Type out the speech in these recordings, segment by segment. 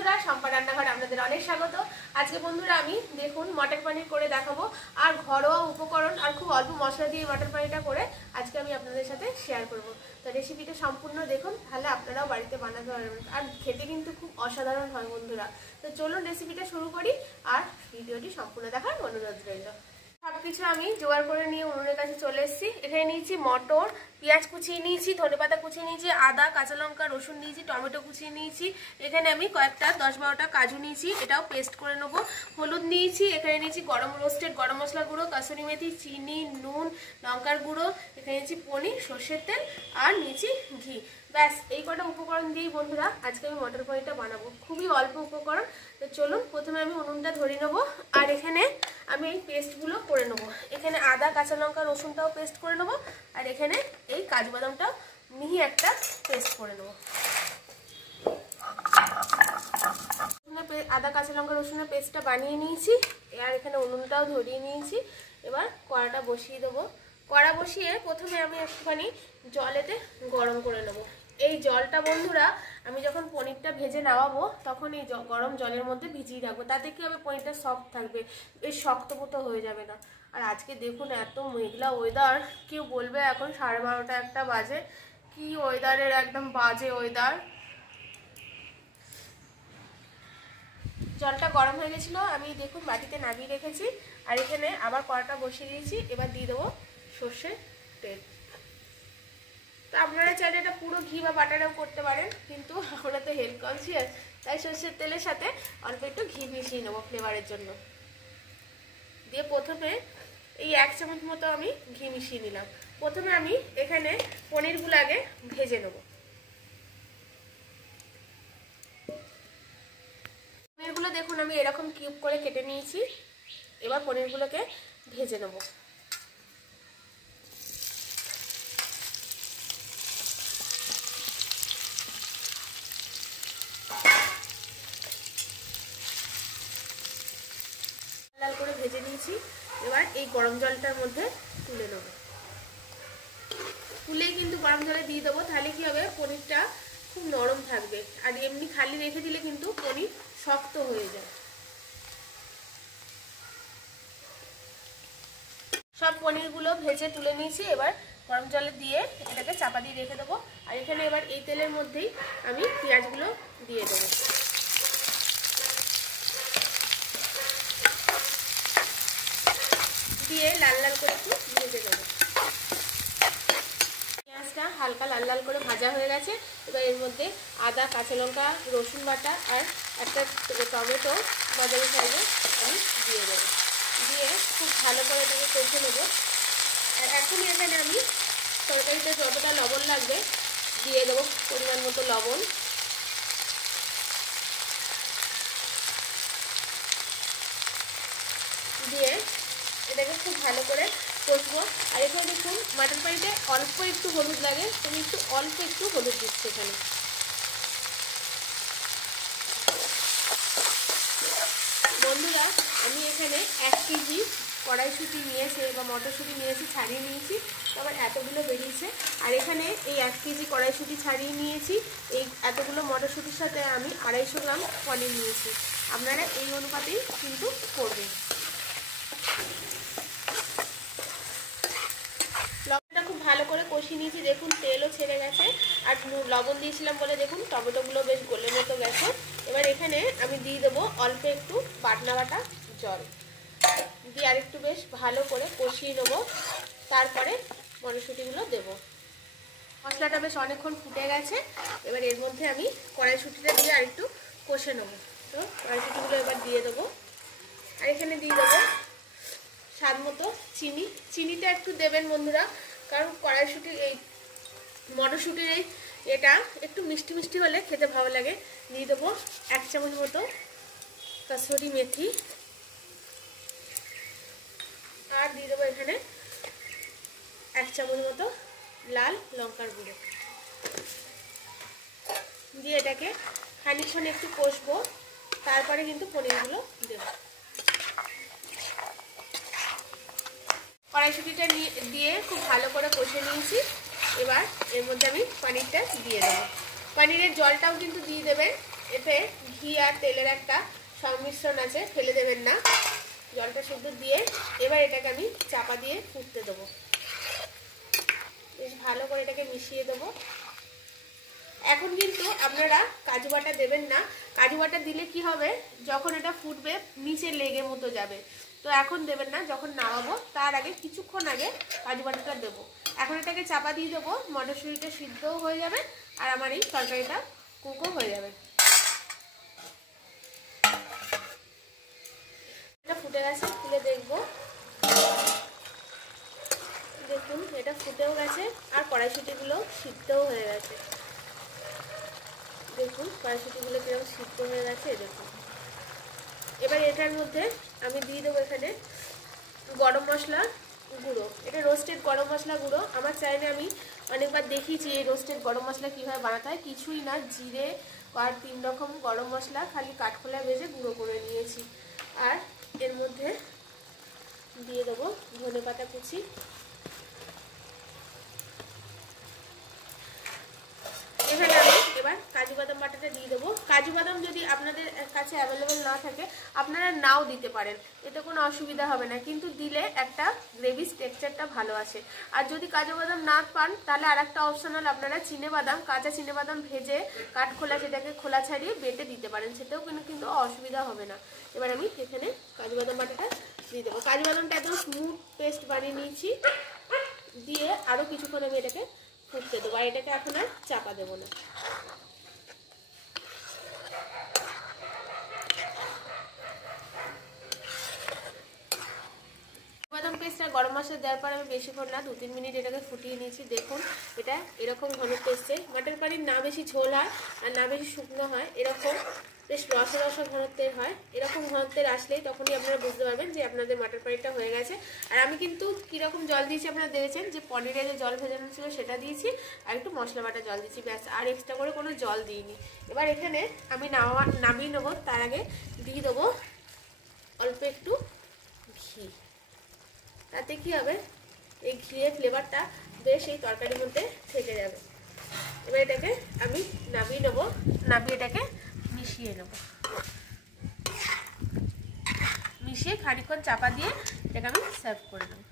বন্ধুরা, সম্পা রান্নাঘর আপনাদের অনেক স্বাগত। আজকে বন্ধুরা আমি দেখুন মটর পনির করে দেখাবো, আর ঘরোয়া উপকরণ আর খুব অল্প মশলা দিয়ে মটর পনিরটা করে আজকে আমি আপনাদের সাথে শেয়ার করব। তো রেসিপিটা সম্পূর্ণ দেখুন, তাহলে আপনারাও বাড়িতে বানাতে পারবেন, আর খেতে কিন্তু খুব অসাধারণ হয় বন্ধুরা। তো চলুন রেসিপিটা শুরু করি, আর ভিডিওটি সম্পূর্ণ দেখার অনুরোধ রইল। সবকিছু আমি জোগাড় করে নিয়ে উনুনের কাছে চলে এসেছি। এখানে নিয়েছি মটর, পেঁয়াজ কুচিয়ে নিয়েছি, ধনেপাতা কুচিয়ে নিয়েছি, আদা, কাঁচা লঙ্কা, রসুন নিয়েছি, টমেটো কুচিয়ে নিয়েছি। এখানে আমি কয়েকটা 10-12টা কাজু নিয়েছি, এটাও পেস্ট করে নেবো। হলুদ নিয়েছি, এখানে নিয়েছি রোস্টেড গরম মশলা গুঁড়ো, কাসুরি মেথি, চিনি, নুন, লঙ্কার গুঁড়ো, এখানে নিয়েছি পনির, সর্ষের তেল, আর নিয়েছি ঘি। ব্যাস এই কটা উপকরণ দিয়েই বন্ধুরা আজকে আমি মটর পনিরটা বানাবো। খুবই অল্প উপকরণ। তো চলুন প্রথমে আমি উনুনটা ধরিয়ে নেবো, আর এখানে আমি এই পেস্টগুলো করে নেবো। এখানে আদা, কাঁচা লঙ্কা, রসুনটাও পেস্ট করে নেবো, আর এখানে এই কাজু বাদামটা মিহি একটা পেস্ট করে নেবো। আদা, কাঁচা লঙ্কা, রসুনের পেস্টটা বানিয়ে নিয়েছি, আর এখানে উনুনটাও ধরিয়ে নিয়েছি। এবার কড়াটা বসিয়ে দেবো। কড়া বসিয়ে প্রথমে আমি একটুখানি জলেতে গরম করে নেবো। এই জলটা বন্ধুরা আমি যখন পনিরটা ভেজে নামাবো তখন এই গরম জলের মধ্যে ভিজিয়ে রাখবো। তাতে কি হবে, পনিরটা সফট থাকবে, বেশ শক্তপোক্ত হয়ে যাবে না। আর আজকে দেখুন এত মেঘলা ওয়েদার, কেউ বলবে এখন 12:30 একটা বাজে, কি ওয়েদারের একদম বাজে ওয়েদার। জলটা গরম হয়ে গেছিল, আমি দেখুন বাটিতে নামিয়ে রেখেছি, আর এখানে আবার কড়াটা বসিয়ে দিয়েছি। এবার দিয়ে দেবো সর্ষের তেল। তো আপনারা চাইলে এটা পুরো ঘি বা বাটারেও করতে পারেন, কিন্তু আমরা তো হেলথ কনসিয়াস, তাই সর্ষের তেলের সাথে অল্প একটু ঘি মিশিয়ে নেবো ফ্লেভারের জন্য। দিয়ে প্রথমে এই 1 চামচ মতো আমি ঘি মিশিয়ে নিলাম। প্রথমে আমি এখানে পনিরগুলো আগে ভেজে নেব। পনিরগুলো দেখুন আমি এরকম কিউব করে কেটে নিয়েছি। এবার পনিরগুলোকে ভেজে নেব। লাল করে ভেজে নিয়েছি। এবার এই গরম জলটার মধ্যে তুলে নেব। তুলেই কিন্তু গরম জলে দিয়ে দেবো, তাহলে কি হবে, পনিরটা খুব নরম থাকবে। আর এমনি খালি রেখে দিলে কিন্তু পনির শক্ত হয়ে যায়। সব পনিরগুলো ভেজে তুলে নিয়েছি। এবার গরম জলে দিয়ে এটাকে চাপা দিয়ে রেখে দেবো। আর এখানে এবার এই তেলের মধ্যেই আমি পেঁয়াজগুলো দিয়ে দেবো। দিয়ে লাল লাল করে একটু ভেজে দেবো। পেঁয়াজটা হালকা লাল লাল করে ভাজা হয়ে গেছে। এবার এর মধ্যে আদা, কাঁচা লঙ্কা, রসুন বাটা আর একটা টমেটো মাঝারি সাইজে আমি দিয়ে দেবো। দিয়ে খুব ভালো করে এটাকে কষে নেবো। আর এখনই এখানে আমি তরকারিতে যতটা লবণ লাগবে দিয়ে দেবো পরিমাণ মতো লবণ। দিয়ে এটাকে খুব ভালো করে কষবো। আর এখানে দেখুন মটর পনিরে অল্প একটু হলুদ লাগে, তুমি অল্প একটু হলুদ দিচ্ছি এখানে। বন্ধুরা আমি এখানে 1 কেজি কড়াইশুঁটি নিয়েছি বা মটরশুঁটি নিয়েছি, ছাড়িয়ে নিয়েছি, আবার এতগুলো বেরিয়েছে। আর এখানে এই 1 কেজি কড়াইশুঁটি ছাড়িয়ে নিয়েছি, এই এতগুলো মটরশুঁটির সাথে আমি 250 গ্রাম পনির নিয়েছি। আপনারা এই অনুপাতেই কিন্তু করবেন। লবণটা খুব ভালো করে কষিয়ে নিয়েছি, দেখুন তেলও ছেড়ে গেছে। আর লবণ দিয়েছিলাম বলে দেখুন টমেটোগুলো বেশ গলে মতো গেছে। এবার এখানে আমি দিয়ে দেবো অল্প একটু বাটনা বাটা জল, দিয়ে আর একটু বেশ ভালো করে কষিয়ে নেবো। তারপরে মটরশুঁটিগুলো দেবো। মশলাটা বেশ অনেকক্ষণ ফুটে গেছে। এবার এর মধ্যে আমি কড়াইশুঁটিটা দিয়ে আর একটু কষে নেবো। তো কড়াইশুঁটিগুলো এবার দিয়ে দেবো। আর এখানে দিয়ে দেবো স্বাদ মতো চিনি। চিনিটা একটু দেবেন বন্ধুরা, কারণ কড়াইশুঁটির এই মটরশুঁটির এই এটা একটু মিষ্টি মিষ্টি হলে খেতে ভালো লাগে। দিয়ে দেবো 1 চামচ মতো কাসুরি মেথি, আর দিয়ে দেবো এখানে 1 চামচ মতো লাল লঙ্কার গুঁড়ো। দিয়ে এটাকে খানিকক্ষণ একটু কষবো, তারপরে কিন্তু পনিরগুলো দেবো। কড়াইশুঁটিটা দিয়ে খুব ভালো করে কষে নিয়েছি। এবার এর মধ্যে আমি পনিরটা দিয়ে দেবো। পনিরের জলটাও কিন্তু দিয়ে দেবেন, এতে ঘি আর তেলের একটা সংমিশ্রণ আছে, ফেলে দেবেন না। জলটা শুদ্ধ দিয়ে এবার এটাকে আমি চাপা দিয়ে ফুটতে দেবো। বেশ ভালো করে এটাকে মিশিয়ে দেবো। এখন কিন্তু আপনারা কাজু বাটা দেবেন না। কাজু বাটা দিলে কি হবে, যখন এটা ফুটবে নিচে লেগে মতো যাবে। তো এখন দেবেন না, যখন নামাবো তার আগে কিছুক্ষণ আগে কাজু বাটাটা দেবো। এখন এটাকে চাপা দিয়ে দেবো, মটরশুঁটিটা সিদ্ধও হয়ে যাবে আর আমার এই তরকারিটা কুকও হয়ে যাবে। এটা ফুটে গেছে, তুলে দেখবো। দেখুন এটা ফুটেও গেছে আর কড়াইশুঁটিগুলো সিদ্ধও হয়ে গেছে। দেখুন কড়াইশুঁটিগুলো কিরকম সিদ্ধ হয়ে গেছে দেখুন। এবার এটার মধ্যে আমি দিয়ে দেবো এখানে গরম মশলা গুঁড়ো। এটা রোস্টেড গরম মশলা গুঁড়ো। আমার চ্যানেলে আমি অনেকবার দেখিয়েছি এই রোস্টেড গরম মশলা কীভাবে বানাতে হয়। কিছুই না, জিরে আর 3 রকম গরম মশলা খালি কাঠখোলা ভেজে গুঁড়ো করে নিয়েছি। আর এর মধ্যে দিয়ে দেবো ধনেপাতা কুচি। এখানে আমি এবার কাজু বাদাম বাটাটা দিয়ে দেবো। কাজু বাদাম যদি আপনাদের কাছে অ্যাভেলেবেল না থাকে আপনারা নাও দিতে পারেন, এতে কোনো অসুবিধা হবে না, কিন্তু দিলে একটা গ্রেভি টেক্সচারটা ভালো আসে। আর যদি কাজু বাদাম না পান তাহলে আর একটা অপশনাল আপনারা চিনেবাদাম, কাঁচা চিনেবাদাম ভেজে কাঠখোলা সেটাকে খোলা ছাড়িয়ে বেটে দিতে পারেন, সেটাও কিন্তু অসুবিধা হবে না। এবার আমি এখানে কাজু বাদাম বাটাটা দিয়ে দেবো। কাজু বাদামটা একদম স্মুথ পেস্ট বানিয়ে নিয়েছি, দিয়ে আরও কিছুক্ষণ আমি এটাকে ফুটতে দেবো। আর এটাকে এখন আর চাপা দেবো না। বাদাম পেস্ট আর গরম মশলা দেওয়ার পর আমি বেশিক্ষণ না 2-3 মিনিট এটাকে ফুটিয়ে নিয়েছি। দেখুন এটা এরকম ঘনত্ব এসছে। মটর পনির না বেশি ঝোল হয় আর না বেশি শুকনো হয়, এরকম বেশ রসা রসা ঘনত্বের হয়। এরকম ঘনত্বের আসলেই তখনই আপনারা বুঝতে পারবেন যে আপনাদের মটর পনিরটা হয়ে গেছে। আর আমি কিন্তু কীরকম জল দিয়েছি আপনারা দেখেছেন, যে পনিরে যে জল ভেজানো ছিল সেটা দিয়েছি আর একটু মশলা বাটা জল দিয়েছি, ব্যাস, আর এক্সট্রা করে কোনো জল দিইনি। এবার এখানে আমি নামিয়ে নেবো, তার আগে দিয়ে দেবো অল্প একটু ঘি। তাতে কি হবে, এই ঘিয়ের ফ্লেভারটা বেশ এই তরকারির মধ্যে থেকে যাবে। এবার এটাকে আমি নামিয়ে নেবো, নামিয়ে এটাকে মিশিয়ে নেব। মিশিয়ে খানিকক্ষণ চাপা দিয়ে এটাকে আমি সার্ভ করে নেব।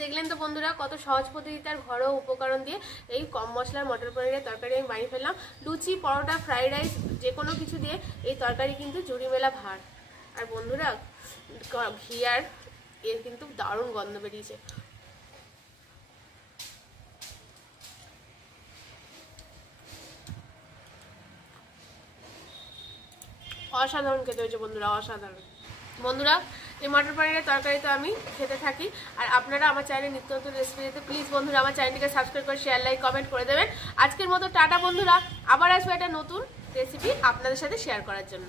দেখলেন তো বন্ধুরা কত সহজ পদ্ধতিতে আর ঘরোয়া উপকরণ দিয়ে এই কম মশলার মটর পনিরের তরকারি আমি বানিয়ে ফেললাম। লুচি, পরোটা, ফ্রাইড রাইস যে কোনো কিছু দিয়ে এই তরকারি কিন্তু জুড়ি মেলা ভার। আর বন্ধুরা ঘি আর এর কিন্তু দারুণ গন্ধ বেরিয়েছে। অসাধারণ খেতে হয়েছে বন্ধুরা, অসাধারণ। বন্ধুরা এই মটর পনিরের তরকারি তো আমি খেতে থাকি, আর আপনারা আমার চ্যানেলে নিত্য নতুন রেসিপি দিতে প্লিজ বন্ধুরা আমার চ্যানেলটিকে সাবস্ক্রাইব করে শেয়ার, লাইক, কমেন্ট করে দেবেন। আজকের মতো টাটা বন্ধুরা, আবার আসবে একটা নতুন রেসিপি আপনাদের সাথে শেয়ার করার জন্য।